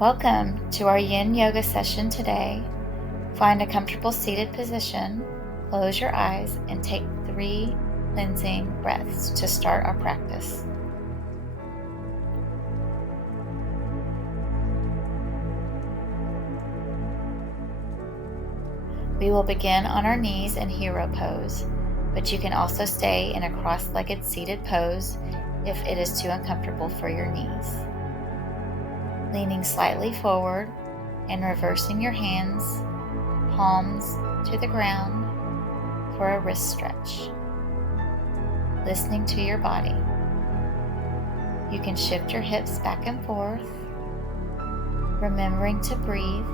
Welcome to our Yin Yoga session today. Find a comfortable seated position, close your eyes, and take 3 cleansing breaths to start our practice. We will begin on our knees in hero pose, but you can also stay in a cross-legged seated pose if it is too uncomfortable for your knees. Leaning slightly forward and reversing your hands, palms to the ground for a wrist stretch. Listening to your body. You can shift your hips back and forth, remembering to breathe.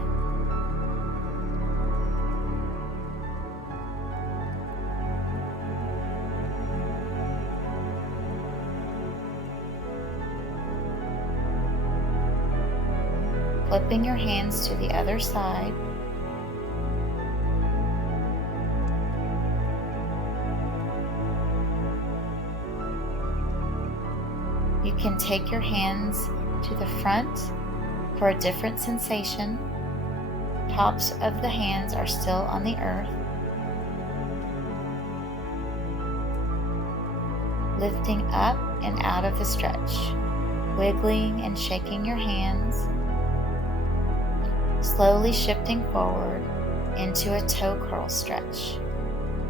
Flipping your hands to the other side. You can take your hands to the front for a different sensation. Tops of the hands are still on the earth. Lifting up and out of the stretch, wiggling and shaking your hands. Slowly shifting forward into a toe curl stretch,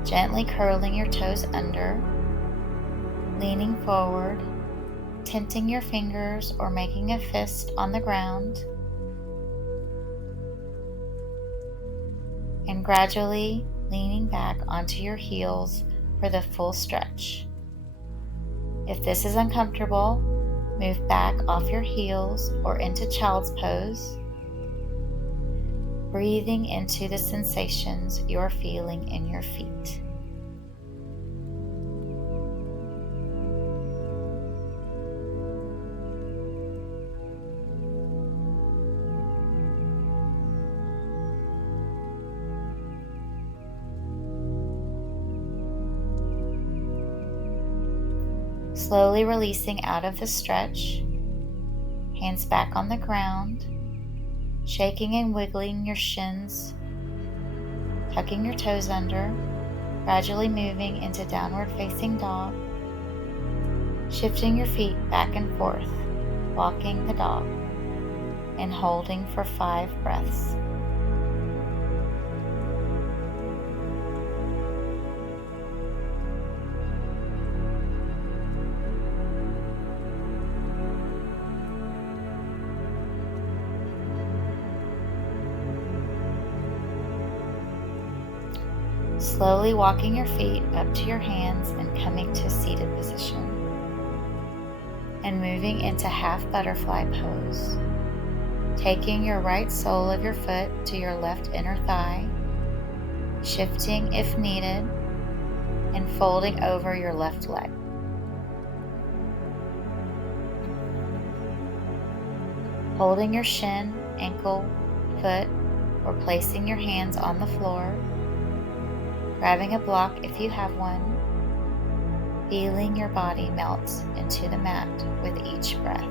gently curling your toes under, leaning forward, tenting your fingers or making a fist on the ground, and gradually leaning back onto your heels for the full stretch. If this is uncomfortable, move back off your heels or into child's pose, breathing into the sensations you're feeling in your feet. Slowly releasing out of the stretch, hands back on the ground, shaking and wiggling your shins, tucking your toes under, gradually moving into downward facing dog, shifting your feet back and forth, walking the dog, and holding for 5 breaths. Slowly walking your feet up to your hands and coming to a seated position. And moving into half butterfly pose. Taking your right sole of your foot to your left inner thigh, shifting if needed, and folding over your left leg. Holding your shin, ankle, foot, or placing your hands on the floor. Grabbing a block if you have one, feeling your body melt into the mat with each breath.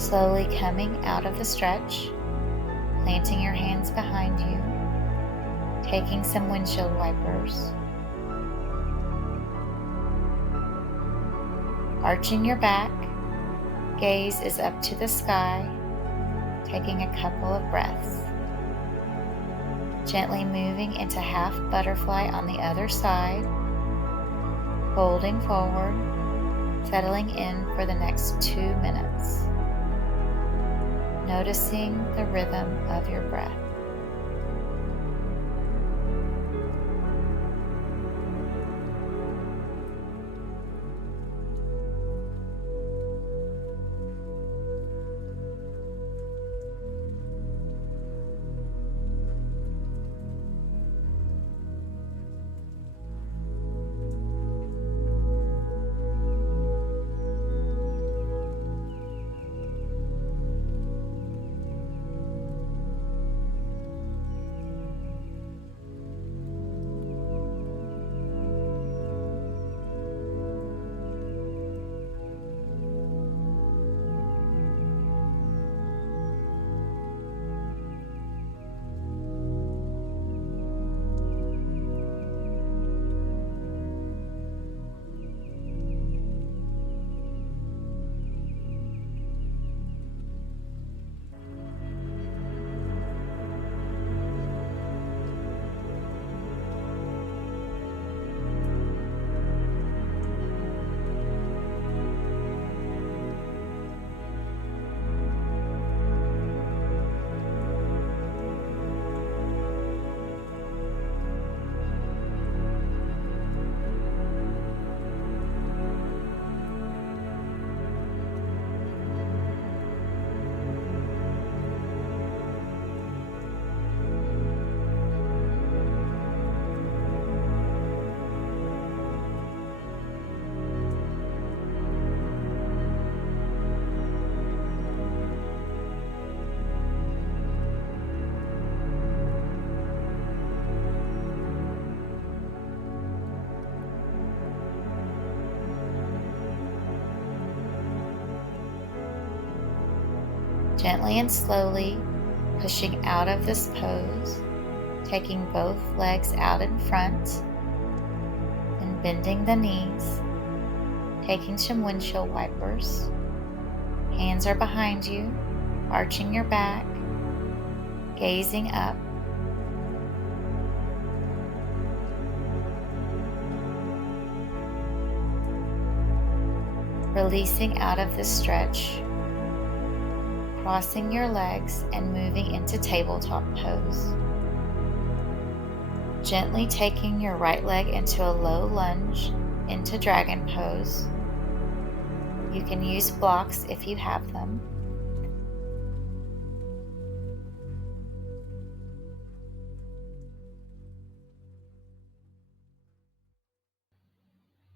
Slowly coming out of the stretch, planting your hands behind you, taking some windshield wipers, arching your back, gaze is up to the sky, taking a couple of breaths. Gently moving into half butterfly on the other side, folding forward, settling in for the next 2 minutes. Noticing the rhythm of your breath. Gently and slowly pushing out of this pose, taking both legs out in front and bending the knees, taking some windshield wipers. Hands are behind you, arching your back, gazing up. Releasing out of this stretch, crossing your legs and moving into tabletop pose. Gently taking your right leg into a low lunge into dragon pose. You can use blocks if you have them.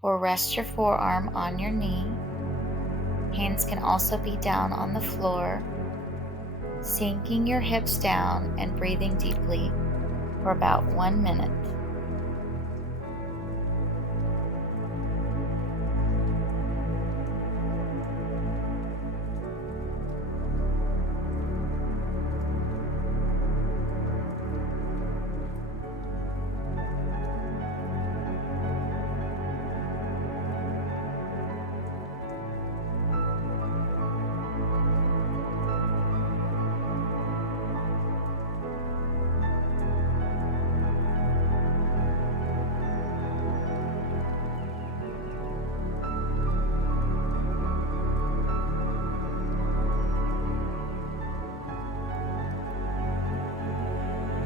Or rest your forearm on your knee. Hands can also be down on the floor, sinking your hips down and breathing deeply for about 1 minute.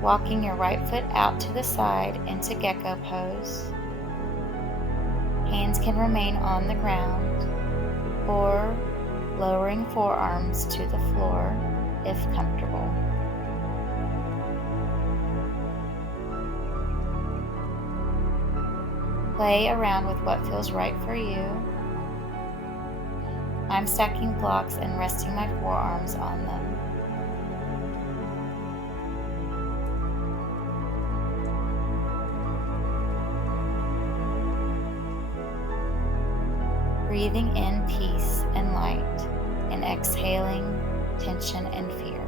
Walking your right foot out to the side into gecko pose. Hands can remain on the ground or lowering forearms to the floor if comfortable. Play around with what feels right for you. I'm stacking blocks and resting my forearms on them. Breathing in peace and light. and exhaling tension and fear.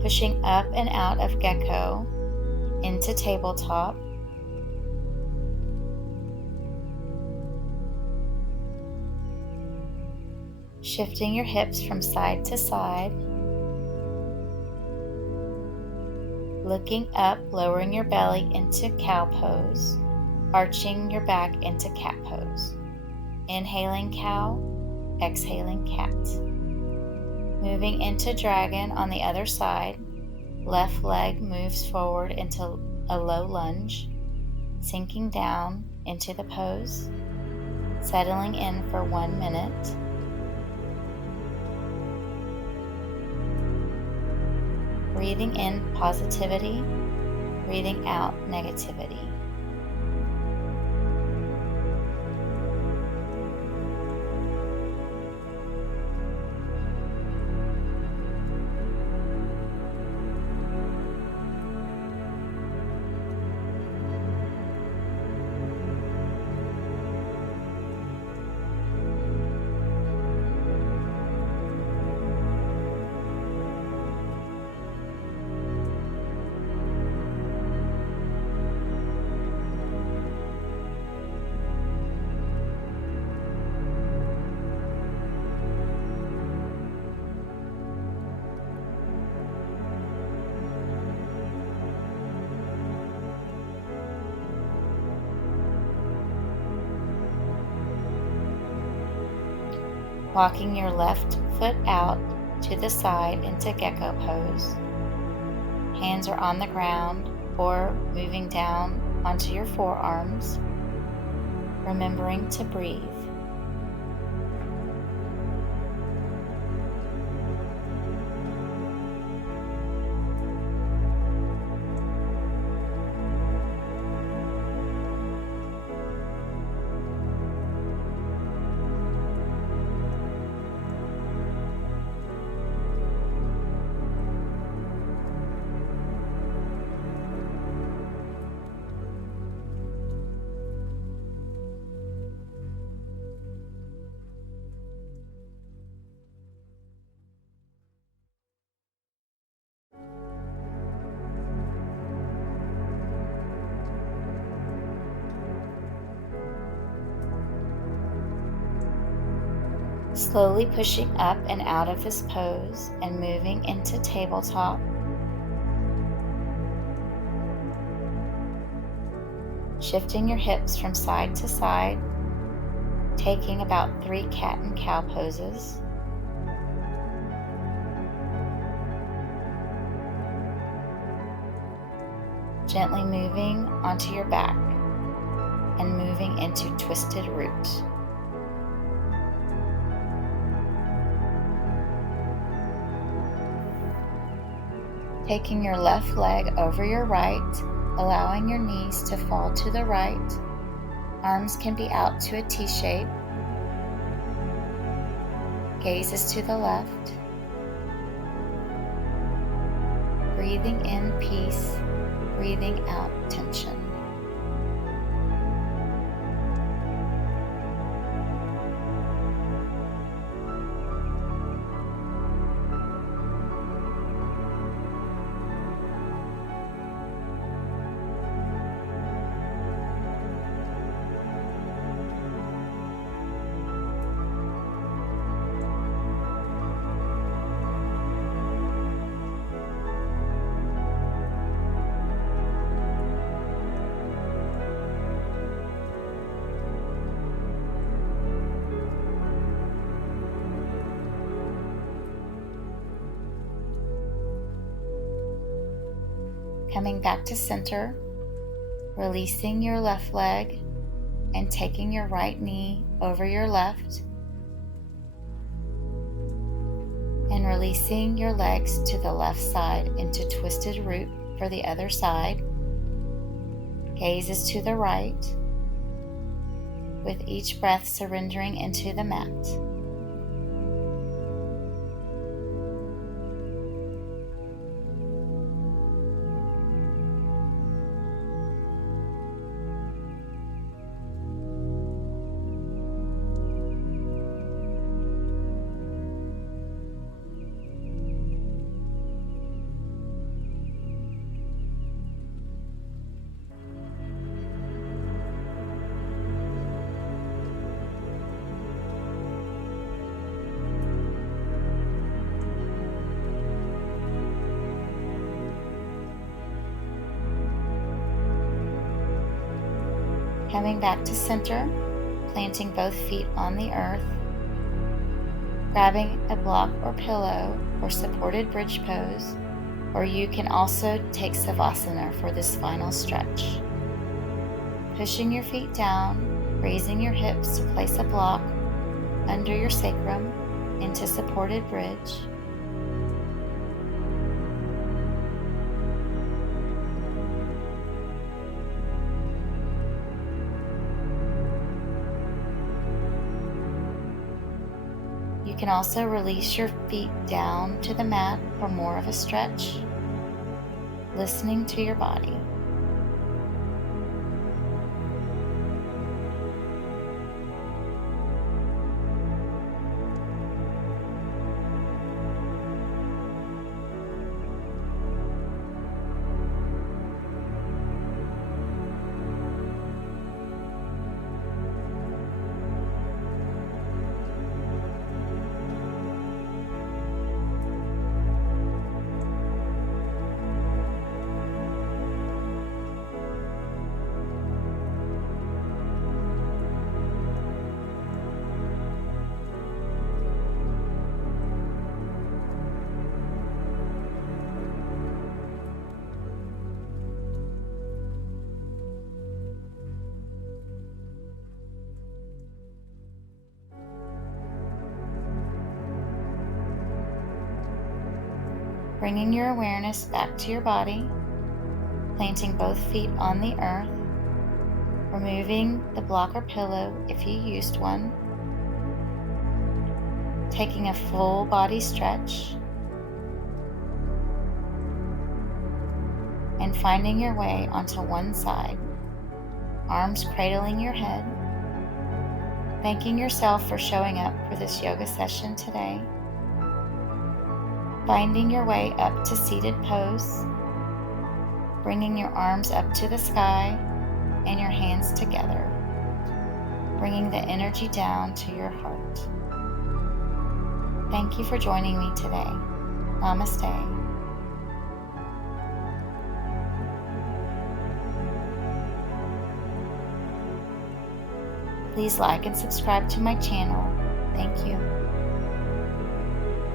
Pushing up and out of gecko into tabletop. Shifting your hips from side to side. Looking up, lowering your belly into cow pose. Arching your back into cat pose. Inhaling cow, exhaling cat. Moving into dragon on the other side. Left leg moves forward into a low lunge, sinking down into the pose, settling in for 1 minute. Breathing in positivity, breathing out negativity. Walking your left foot out to the side into gecko pose. Hands are on the ground or moving down onto your forearms, remembering to breathe. Slowly pushing up and out of this pose and moving into tabletop. Shifting your hips from side to side, taking about 3 cat and cow poses. Gently moving onto your back and moving into twisted root. Taking your left leg over your right, allowing your knees to fall to the right. Arms can be out to a T shape. Gaze is to the left. Breathing in peace, breathing out tension. Coming back to center, releasing your left leg and taking your right knee over your left, and releasing your legs to the left side into twisted root for the other side. Gaze is to the right. with each breath surrendering into the mat. Coming back to center, planting both feet on the earth, grabbing a block or pillow or supported bridge pose, or you can also take Savasana for this final stretch. Pushing your feet down, raising your hips to place a block under your sacrum into supported bridge. You can also release your feet down to the mat for more of a stretch, listening to your body. Bringing your awareness back to your body, planting both feet on the earth, removing the block or pillow if you used one, taking a full body stretch, and finding your way onto one side, arms cradling your head, thanking yourself for showing up for this yoga session today. Finding your way up to seated pose, bringing your arms up to the sky and your hands together, bringing the energy down to your heart. Thank you for joining me today. Namaste. Please like and subscribe to my channel. Thank you.